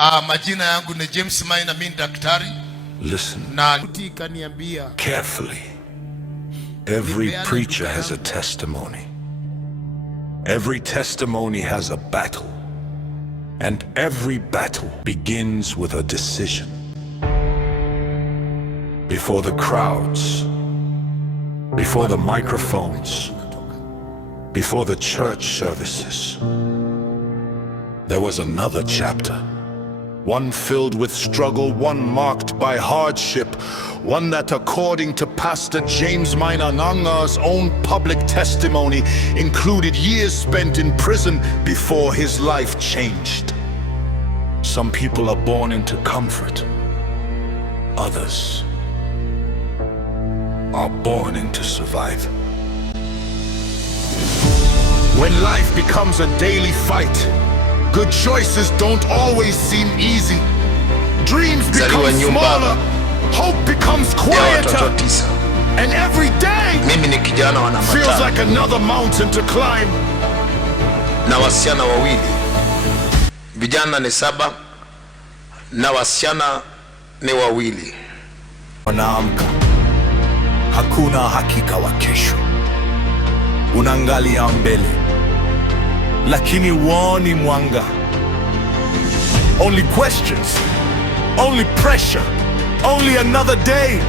Majina yangu ni James Maina, mimi daktari. Listen carefully. Every preacher has a testimony. Every testimony has a battle. And every battle begins with a decision. Before the crowds, before the microphones, before the church services, there was another chapter. One filled with struggle, one marked by hardship, one that, according to Pastor James Mainananga's own public testimony, included years spent in prison before his life changed. Some people are born into comfort. Others are born into survival. When life becomes a daily fight, good choices don't always seem easy. Dreams become smaller, hope becomes quieter, and every day feels like another mountain to climb. Na wasichana wawili, vijana ni 7 na wasichana ni wawili. Wanaamka, hakuna hakika wa kesho. Unaangalia mbele, lakini huoni mwanga. Only questions, only pressure, only another day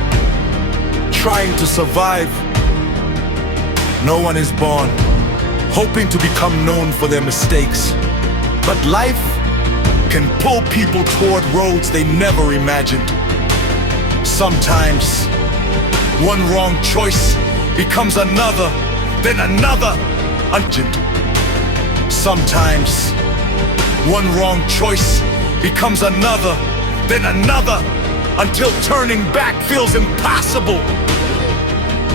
trying to survive. No one is born hoping to become known for their mistakes, but life can pull people toward roads they never imagined. Sometimes one wrong choice becomes another, then another. Sometimes one wrong choice becomes another, then another, until turning back feels impossible.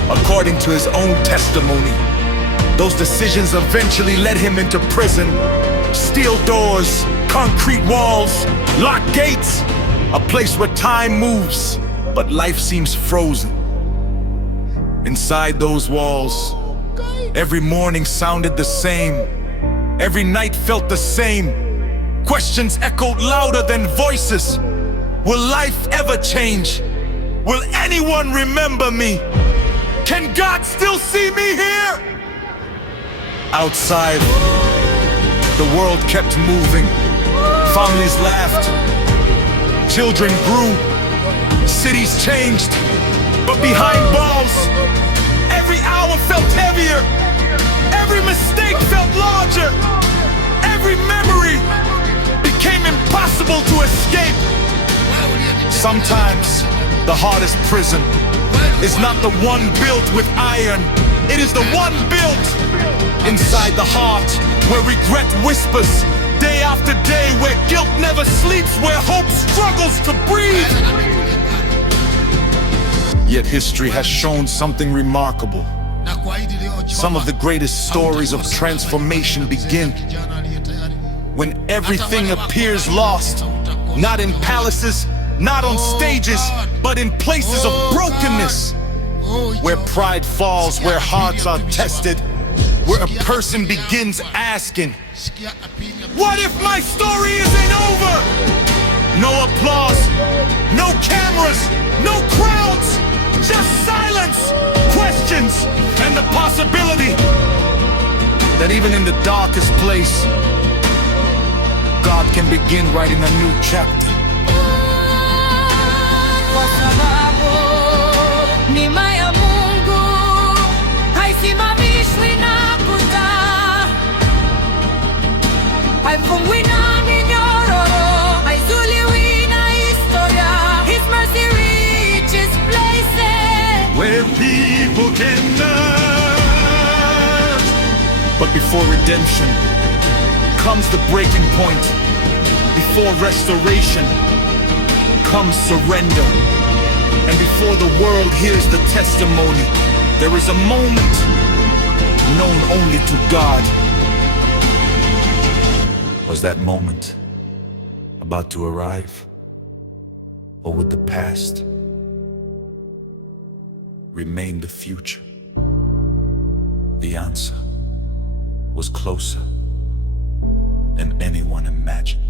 According to his own testimony, those decisions eventually led him into prison. Steel doors, concrete walls, locked gates, a place where time moves, but life seems frozen. Inside those walls, every morning sounded the same. Every night felt the same. Questions echoed louder than voices. Will life ever change? Will anyone remember me? Can God still see me here? Outside, the world kept moving. Families laughed. Children grew. Cities changed. But behind bars, every hour felt heavier. Every mistake felt larger. Every memory became impossible to escape. Sometimes the hardest prison is not the one built with iron. It is the one built inside the heart, where regret whispers day after day, where guilt never sleeps, where hope struggles to breathe. Yet history has shown something remarkable. Some of the greatest stories of transformation begin when everything appears lost, not in palaces, not on stages, but in places of brokenness, where pride falls, where hearts are tested, where a person begins asking, what if my story isn't over? No applause, no cameras, no crowds, just silence, questions, and the possibility that even in the darkest place, God can begin writing a new chapter. Kwa sababu neema ya Mungu haisimamishwi na kuta, haifungwi na minyororo, haizuiliwi na historia. His mercy reaches places where people can learn. But before redemption comes the breaking point. Before restoration comes surrender. And before the world hears the testimony, there is a moment known only to God. Was that moment about to arrive? Or would the past remain the future? The answer was closer than anyone imagined.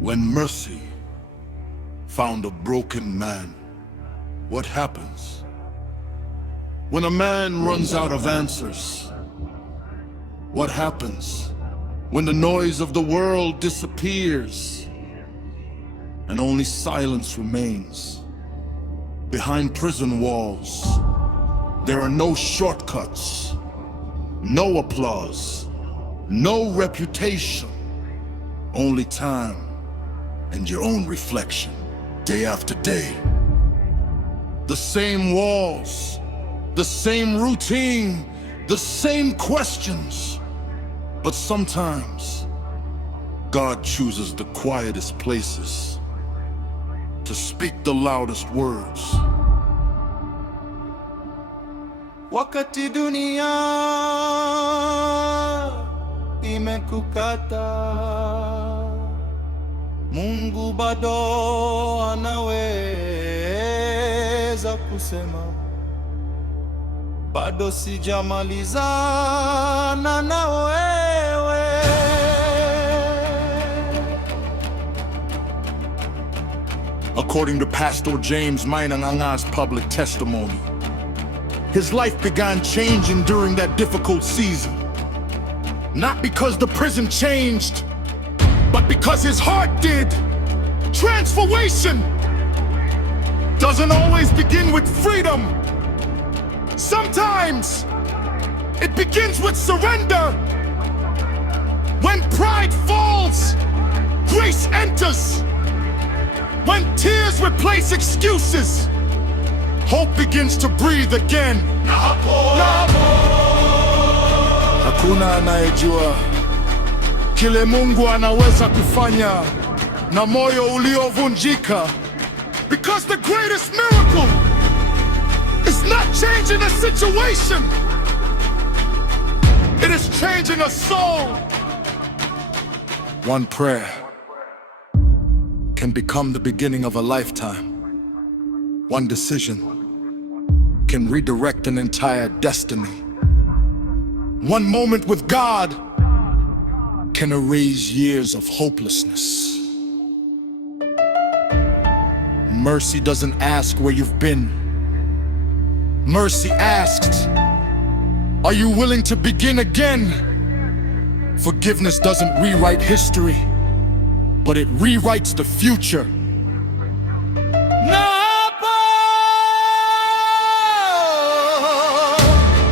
When mercy found a broken man, what happens? When a man runs out of answers, what happens? When the noise of the world disappears and only silence remains. Behind prison walls, there are no shortcuts, no applause, no reputation, only time and your own reflection, day after day. The same walls, the same routine, the same questions. But sometimes, God chooses the quietest places to speak the loudest words. Wakati dunia imekukata, Mungu bado anaweza kusema, bado sijamalizana na wewe. According to Pastor James Mainanganga's public testimony, his life began changing during that difficult season. Not because the prison changed, but because his heart did. Transformation doesn't always begin with freedom. Sometimes it begins with surrender. When pride falls, grace enters. When tears replace excuses, hope begins to breathe again. Hakuna anayejua kile Mungu anaweza kufanya na moyo uliovunjika. Because the greatest miracle is not changing a situation, it is changing a soul. One prayer can become the beginning of a lifetime. One decision can redirect an entire destiny. One moment with God can erase years of hopelessness. Mercy doesn't ask where you've been. Mercy asks, are you willing to begin again? Forgiveness doesn't rewrite history, but it rewrites the future.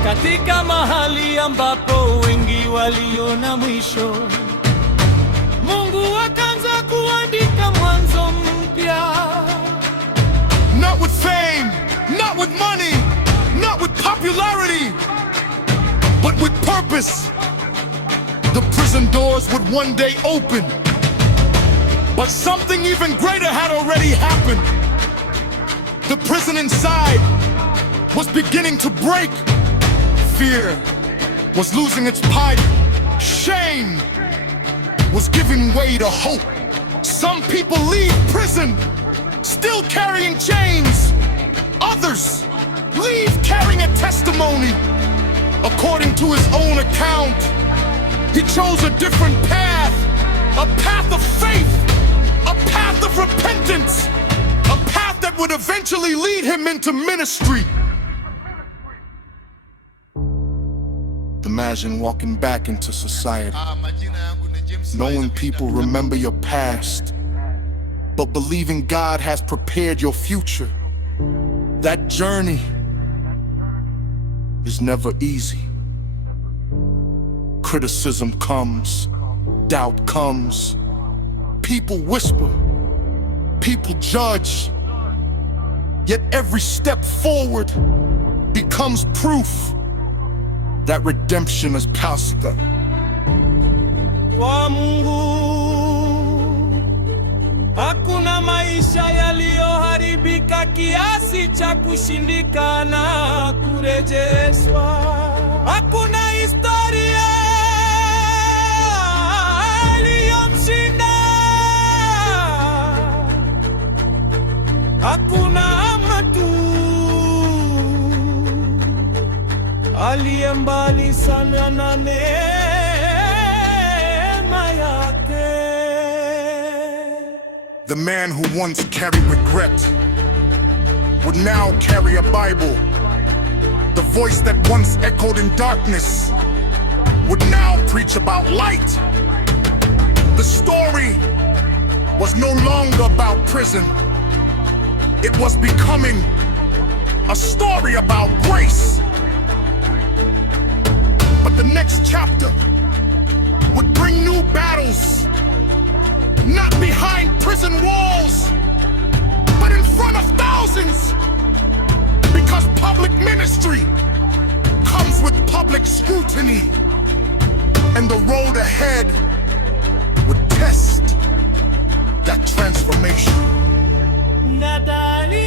Katika mahali ambapo wengi waliona mwisho, Mungu akaanza kuandika mwanzo mpya. Not with fame, not with money, not with popularity, but with purpose. The prison doors would one day open, but something even greater had already happened. The prison inside was beginning to break. Fear was losing its pipe. Shame was giving way to hope. Some people leave prison still carrying chains. Others leave carrying a testimony. According to his own account, he chose a different path. A path of faith. A path of repentance. A path that would eventually lead him into ministry. Imagine walking back into society, knowing people remember your past, but believing God has prepared your future. That journey is never easy. Criticism comes, doubt comes, people whisper, people judge, yet every step forward becomes proof that redemption is possible. Kwa Mungu hakuna maisha yaliyoharibika kiasi cha kushindikana kurejeshwa. Hakuna historia iliyomshinda. Hakuna mtu aliye mbali sana na neema yake. The man who once carried regret would now carry a Bible. The voice that once echoed in darkness would now preach about light. The story was no longer about prison. It was becoming a story about grace. But the next chapter would bring new battles, not behind prison walls, but in front of thousands. Because public ministry comes with public scrutiny, and the road ahead would test that transformation. Natalie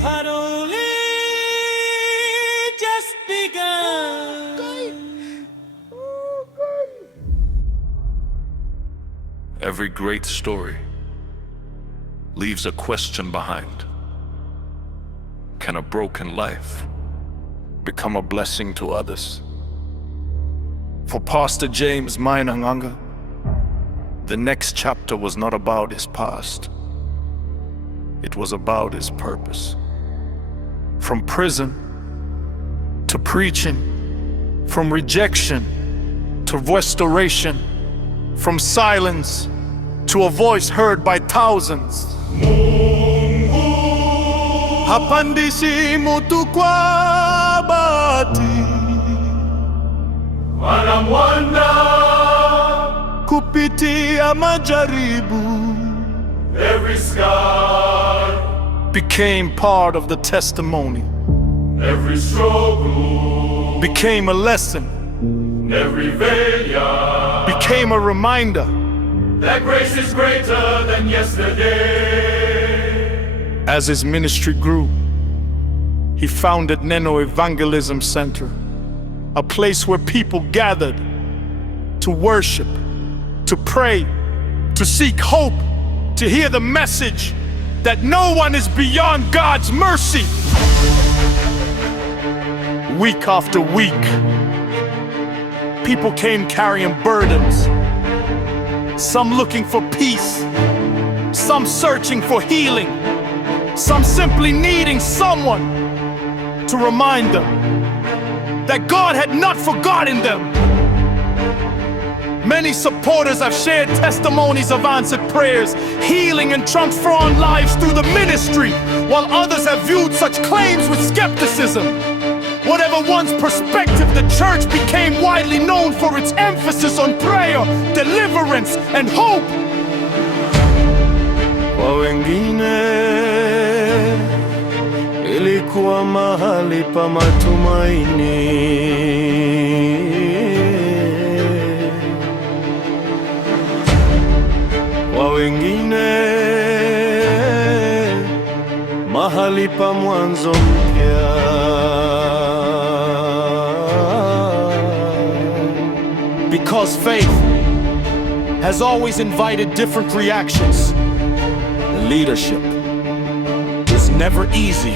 had only just begun. Every great story leaves a question behind. Can a broken life become a blessing to others? For Pastor James Mainanganga, the next chapter was not about his past. It was about his purpose. From prison to preaching, from rejection to restoration, from silence to a voice heard by thousands. Hapandishi mutu kwa bahati, wanamwanda kupitia majaribu. Every scar Became part of the testimony. every struggle, Became a lesson. every failure, Became a reminder. that grace is greater than yesterday. As his ministry grew, he founded Neno Evangelism Centre, a place where people gathered to worship, to pray, to seek hope, to hear the message that no one is beyond God's mercy. Week after week, people came carrying burdens, some looking for peace, some searching for healing, some simply needing someone to remind them that God had not forgotten them. Many supporters have shared testimonies of answered prayers, healing and transformed lives through the ministry, while others have viewed such claims with skepticism. Whatever one's perspective, the church became widely known for its emphasis on prayer, deliverance, and hope. Kwa wengine ilikuwa mahali pa matumaini, kwa wengine mahali pa mwanzo mpya. Because faith has always invited different reactions. Leadership is never easy.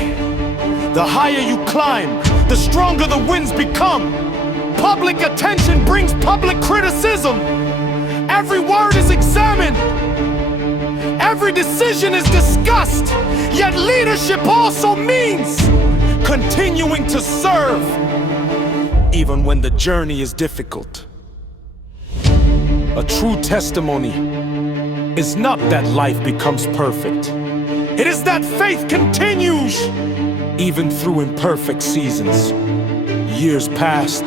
The higher you climb, the stronger the winds become. Public attention brings public criticism. Every word is examined. Every decision is discussed. Yet leadership also means continuing to serve, even when the journey is difficult. A true testimony is not that life becomes perfect. It is that faith continues, even through imperfect seasons. Years passed,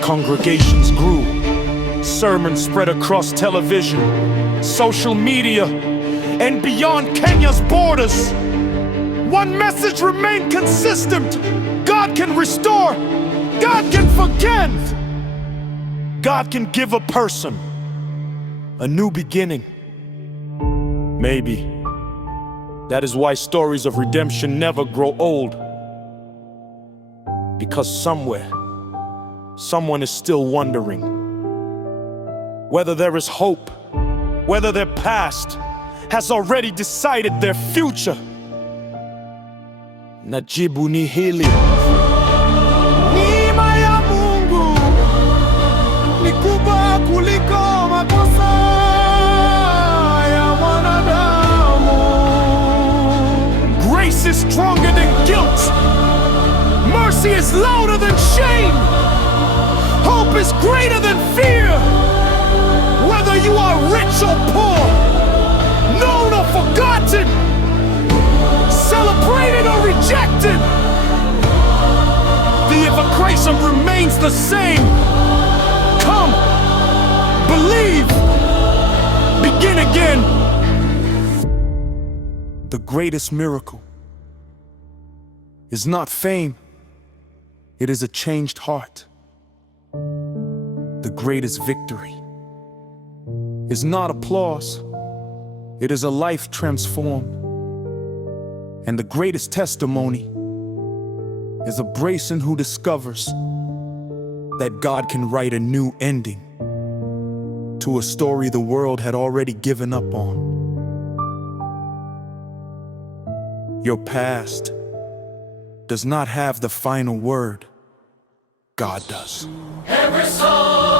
congregations grew, sermons spread across television, social media, and beyond Kenya's borders. One message remained consistent: God can restore, God can forgive, God can give a person a new beginning. Maybe that is why stories of redemption never grow old. Because somewhere, someone is still wondering whether there is hope, whether their past has already decided their future. Na jibu ni hili: neema ya Mungu ni kubwa kuliko makosa. louder than shame. Hope is greater than fear. Whether you are rich or poor, known or forgotten, celebrated or rejected, the evocation remains the same. Come, believe, begin again. The greatest miracle is not fame, it is a changed heart. The greatest victory is not applause, it is a life transformed. And the greatest testimony is a Brayson who discovers that God can write a new ending to a story the world had already given up on. Your past does not have the final word. God does. Every soul